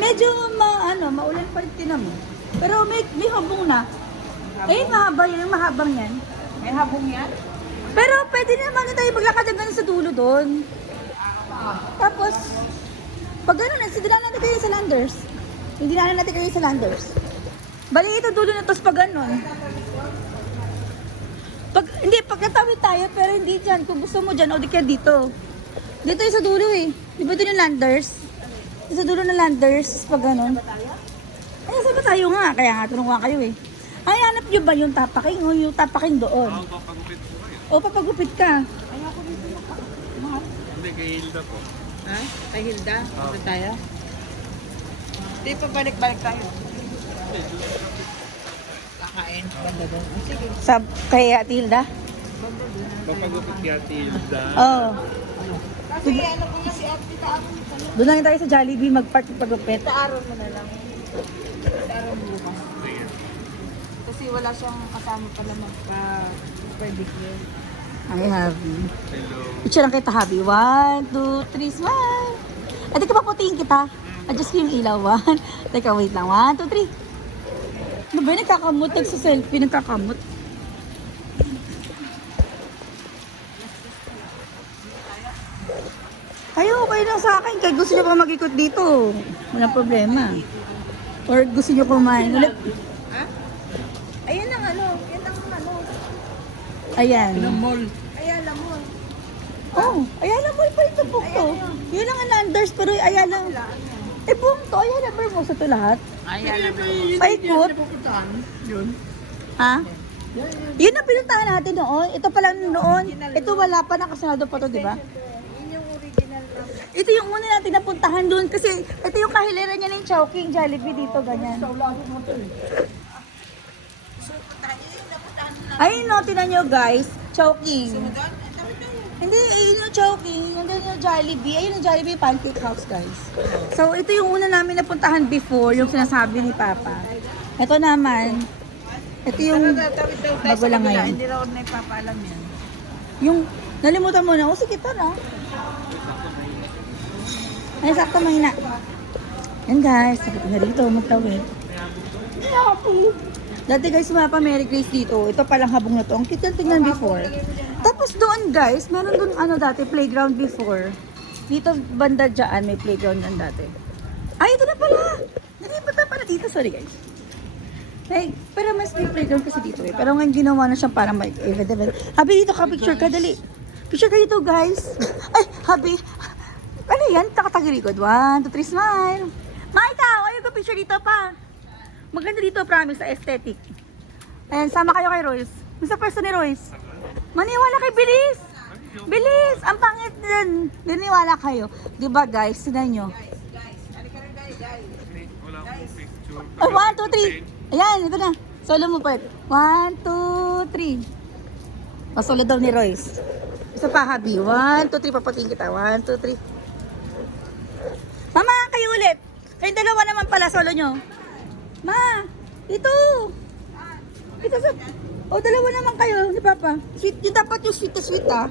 medyo maulan pa rin tinan mo. Pero may habong na. Eh, mahaba yan, mahabang yan. May habong yan? Pero pwede naman na tayo maglakad hanggang sa dulo doon. Tapos, pag gano'n, dinaanan natin kayo sa Landers. Hindi dinaanan natin kayo sa Landers. Bali ito dulo na tos pag gano'n. Pag natawid tayo, pero hindi dyan. Kung gusto mo dyan, o di kaya dito. Dito yung sa dulo eh. Di ba doon yung Landers? Yung sa dulo ng Landers, pag gano'n. Ay, saan ba tayo nga? Kaya nga, tanong ko kayo eh. Ay, hanap nyo ba yung tapaking o yung tapaking doon? Oo, papagupit po kayo. O, papagupit ka. Ayoko dito Hindi, kay Hilda po. Ha? Kay Hilda? Oo. Ito tayo? Hindi pa balik-balik tayo. Kakain. Banda doon. Oh, sige. Kay Ate Hilda? Banda doon. Papagupit kay Ate Hilda. Oo. Kasi ano ko na si Ate Taaron mo na. Doon lang tayo sa Jollibee magpark pagupit. Taaron mo na lang. Taaron mo bukas. Sige. Kasi wala siyang kasama pala magka-pedicure. Ay, Habi. Hello. Picture lang kita, Habi. 1, 2, 3, smile! Ay, teka, paputiin kita. Adjust ko yung ilaw. 1. Teka, wait lang. 1, 2, 3. Ano ba yun? Nagkakamot. Nagsa-selfie. Nagkakamot. Kayo, okay lang sa akin. Kahit gusto nyo pa mag-ikot dito. Walang problema. Or gusto nyo kumain ulit. Ha? Ayan ang ano. Yan ang ano. Ayan. mall. Ayan ang mall. Oh, Ayala Mall pa ito po to. Yun lang ang Landers, pero Ayala. Eh, buong to. Ayala ba mo sa to lahat? Ayan ang Paikot? Yun. Ha? Yun ang pinuntahan natin noon. Ito pala noon. Ito wala pa, nakasanado pa to, di ba? Yun yung original lang. Ito yung una natin napuntahan doon kasi ito yung kahiliran niya ng Chowking Jollibee dito, ganyan. Ay, no, tinan nyo guys. Chowking. Hindi, ayun yung Chowking. Yung yung Jollibee. Ayun yung Jollibee Pancake House, guys. So, ito yung una namin napuntahan before, yung sinasabi ni Papa. Ito naman. Ito yung bago lang ngayon. Hindi na ako na ipapaalam yan. Yung, nalimutan mo na. O, sige, tara. Ay, sakto mahina. Yan guys, sakit na rito, magtawid. Happy. Dati guys, pa Mary Grace dito. Ito palang habong na to. Ang cute yung tingnan before. Tapos doon guys, meron doon dati, playground before. Dito banda dyan, may playground yan dati. Ay, ito na pala! Nalipat na pala dito, sorry guys. Hey, pero mas may playground kasi dito eh. Pero ngayon ginawa na siyang parang may event. Habi, dito ka, picture ka, dali. Picture ka dito guys. Ay, Habi. Ano yan? Takatagirigod. 1, 2, 3, smile. Maika, ayaw ko picture dito pa. Maganda dito, promise, sa aesthetic. Ayan, sama kayo kay Royce. Gusto person ni Royce. Maniwala kay Bilis. Bilis! Ang pangit din. Maniwala kayo. Diba guys, sinan nyo. Wala akong picture. Oh, 1, 2, 3. Ayan, ito na. Solo mo pa. 1, 2, 3. Masolo daw ni Royce. Isa pa, Habi. 1, 2, 3. Papatingin kita. 1, 2, 3. Mama, kayo ulit. Kayong dalawa naman pala, solo nyo. Ma, ito. Ito sa... O, dalawa naman kayo ni Papa. Sweet, yung dapat yung sweet na sweet, ah.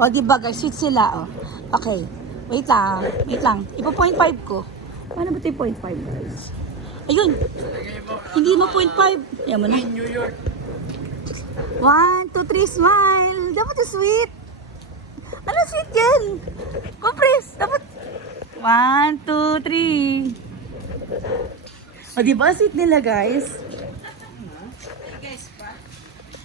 O, diba guys, sweet sila, oh. Okay. Wait lang. Wait lang. Ipo 0.5 ko. Paano ba ito yung 0.5, guys? Ayun. Hindi mo 0.5. Yan mo na. New York. 1, 2, 3, smile. Dapat yung sweet. Ano sweet yan? Compress. Dapat. 1, 2, 3. O, diba ang sweet nila, guys?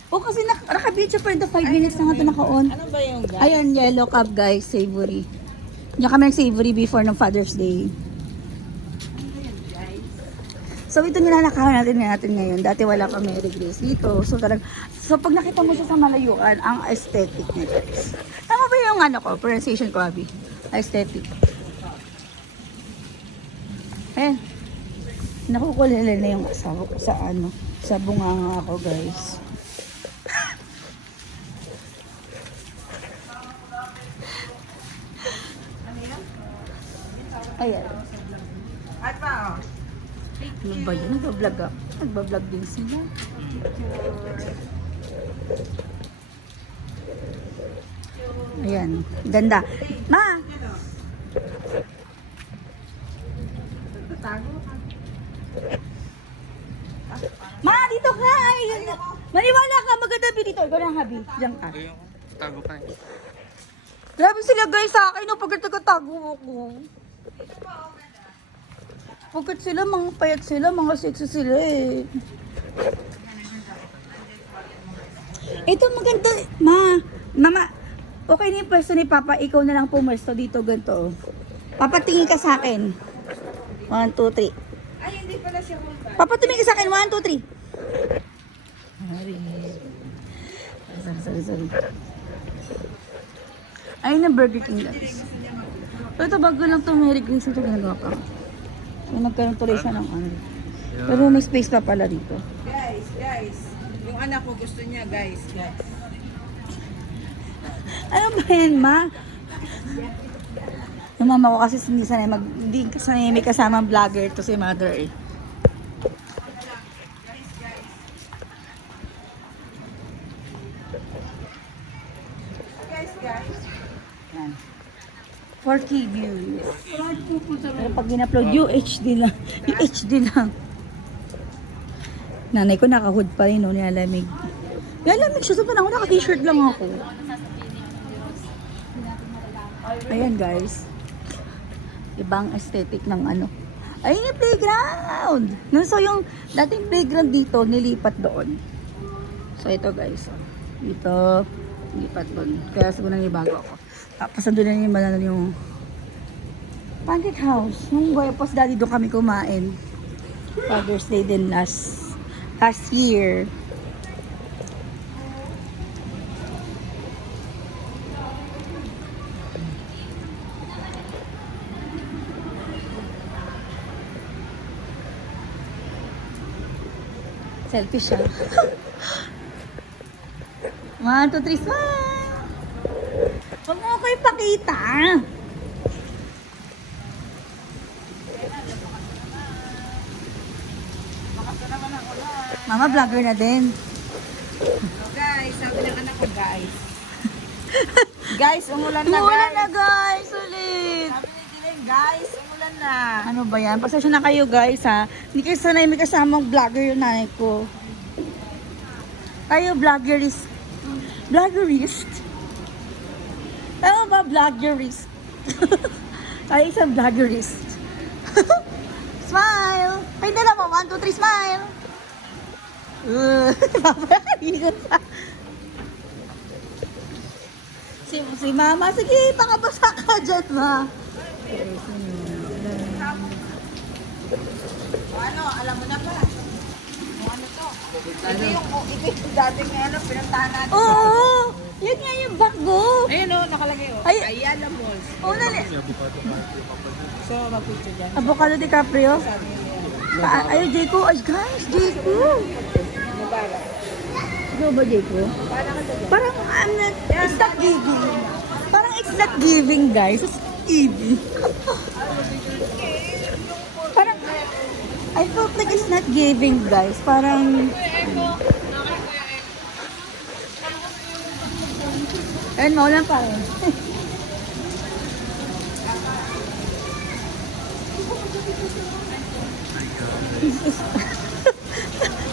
O, kasi naka-video pa rin 5 minutes na nga ito naka-on. Ano ba yung guys? Ayan, yellow cup, guys. Savory. Diyan kami nag-savory before ng Father's Day. So, ito nilalakahan natin ngayon. Dati wala pa Mary Grace dito. So, pag nakita mo siya sa malayuan, ang aesthetic niya, guys. Tama ba yung pronunciation ko, Abby? Aesthetic. Ayan. Nakukulila na yung asawa ko sa bunganga ako, guys. Ayan. At pa, oh. Ano ba yun? Nagbablog ako. Nagbablog din sila. Ayan. Ganda. Ma! habi dito. Ikaw na habi. Diyan ka. Ayun, tago pa eh. Grabe sila guys sa akin. No, pagkat nagkatago ako. Pagkat sila, mga payat sila, mga sexy sila eh. Ito maganda. Mama, okay na yung pwesto ni Papa. Ikaw na lang pumwesto dito, ganito. Papatingin ka sa akin. 1, 2, 3. Ay, hindi pala siya hulpa. Papatingin ka sa akin. 1, 2, 3. Sorry. Ayun na Burger King guys. Ito bago lang to, Mary Grace. Ito ginagawa pa. So, nagkaroon tuloy siya ng ano. Pero may space pa pala dito. Guys. Yung anak ko gusto niya, guys. Ano ba yan, ma? Yung mama ko kasi hindi sanay may kasamang vlogger to si mother eh. Guys. Yan. 4K views. Pero pag in-upload, UHD lang. UHD lang. Nanay ko naka-hood pa rin, no, nilalamig. Nilalamig siya, sabi na ako, naka-t-shirt lang ako. Ayan guys. Ibang aesthetic ng ano. Ayun yung playground! No, so yung dating playground dito, nilipat doon. So ito guys. Dito, nilipat doon. Kaya siguro nang ibago ako. Tapos nandun na yung banana yung pancake house. Yung Guayapos Daddy doon kami kumain. Father's Day din last year. Selfie siya. 1, 2, 3, smile! Huwag mo ako ipakita. Mama, vlogger na din. Guys, sabi ng anak ko, guys. Guys, umulan na, Umulan guys. na guys, ulit. Sabi ni Giling, guys, umulan na. Ano ba yan? Pasensya na kayo guys ha. Hindi kayo sanay may kasamang vlogger yung nanay ko. Kayo vloggerist. Vloggerist? Tama ba vloggerist? Kayo isang vloggerist. Smile! Kayo dalawa, 1, 2, 3, smile! Papakaligot pa. Si mama, sige, pakabasa ka dyan, ma. Ano, alam mo na ba? Kung ano to? Ito yung dating ano, pinuntahan natin. Oo! Yun nga yung bago. Ayun o, nakalagay o. Ay. Ayala Malls. Oo na So, mag-picture dyan. Avocado DiCaprio. Sabi niya. Ay, Jayco. Ay, guys, Jayco. Mubarak. Ano ba, Jayco? Parang, it's not giving. Parang it's not giving, guys. It's giving. Parang, I felt like it's not giving, guys. Parang, ayun, maulan pa rin.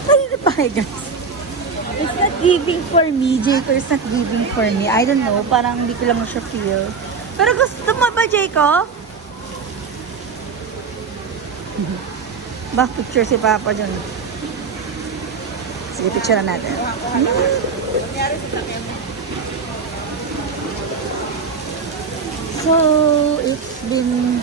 Kanina pa eh, guys. It's not giving for me, Jayco. It's not giving for me. I don't know. Parang hindi ko lang siya feel. Pero gusto mo ba, Jayco? Back picture si Papa dyan. Sige, picture na natin. Nangyari sa sakyan mo. So, it's been...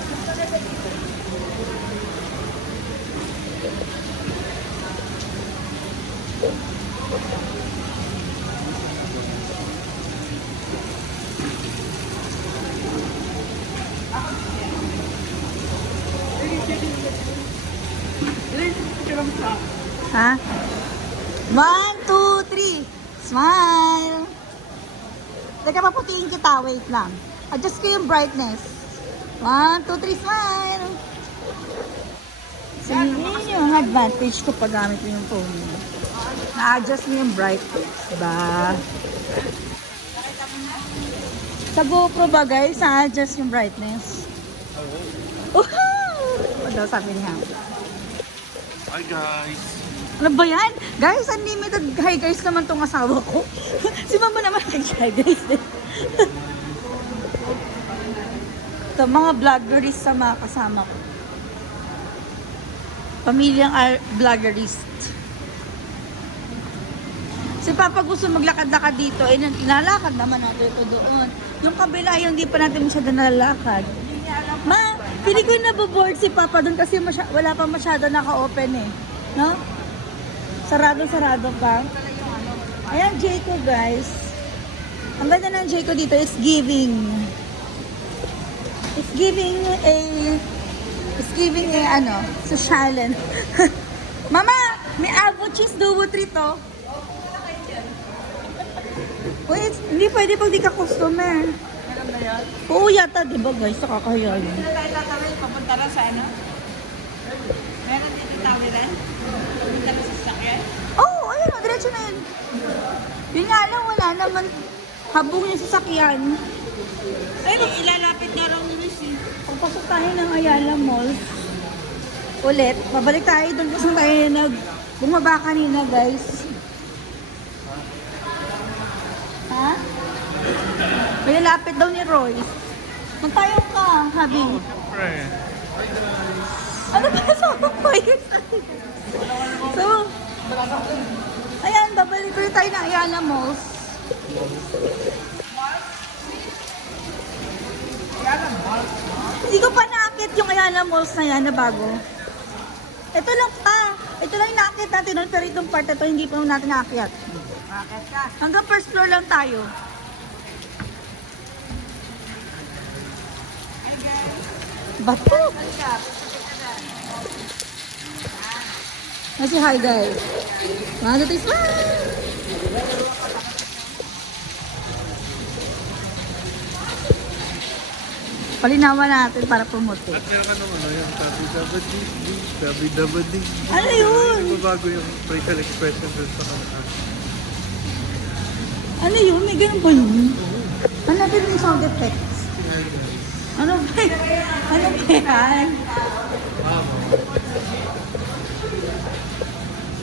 Ha? 1, 2, 3. Smile! Teka, paputiin kita. Wait lang. Adjust ko yung brightness. 1, 2, 3, smile! So, yun yung advantage ko pag gamit mo yung phone mo. Na-adjust mo yung brightness. Diba? Sa GoPro ba guys, na-adjust yung brightness? Woohoo! Ano daw sabi niya? Hi guys! Ano ba yan? Guys, unlimited hi guys naman tong asawa ko. Si mama naman hi guys. Ito, mga vloggerist sa mga kasama ko. Pamilyang vloggerist. Si Papa gusto maglakad-lakad dito, eh nilalakad naman natin ito doon. Yung kabila, yung hindi pa natin masyado nalalakad. Ma, pili ko naboboard si Papa doon kasi wala pa masyado naka-open eh. No? Sarado-sarado pa. Ayan, Jayco guys. Ang ganda ng Jayco dito, it's giving a ano, socialan. Mama, may avo cheese duo trito. Wait, hindi pwede pag di ka customer. Meron ba yun? Oo yata, di ba guys? Nakakahiya yun. Hindi na tayo tatawid, papunta lang sa ano? Meron dito tawiran? Papunta lang sa sasakyan? Oo, ayun, diretso na yun. Yun nga lang, wala naman habong yung sasakyan. Ay, ilalapit na raw ni Luis eh. Pagpasok tayo ng Ayala Mall, ulit, babalik tayo doon kasi tayo bumaba kanina guys. Ha? May lapit daw ni Roy. Magtayo ka, Habi. Siyempre. Ano ba sa ko yun? So, ayan, babalik ulit tayo ng Ayala Malls. Hindi ko pa naakit yung Ayala Malls na yan na bago. Ito lang pa. Ito lang yung naakit natin nun, pero itong part na to hindi pa natin naakyat. Bakit ka? Hanggang first floor lang tayo. Ay guys, Bato. halika. Kasi hi guys. Mga datis palinawan natin para promote. At meron ka naman yung dabidabadi. Ano yun? Bago yung facial expression dun sa kanila. Ano yun? May ganun ba yun? Ano natin yung sound effects? Ano ba yan? Ano ba yan?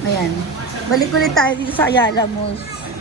Ayan. Balik ulit tayo dito sa Ayala Malls.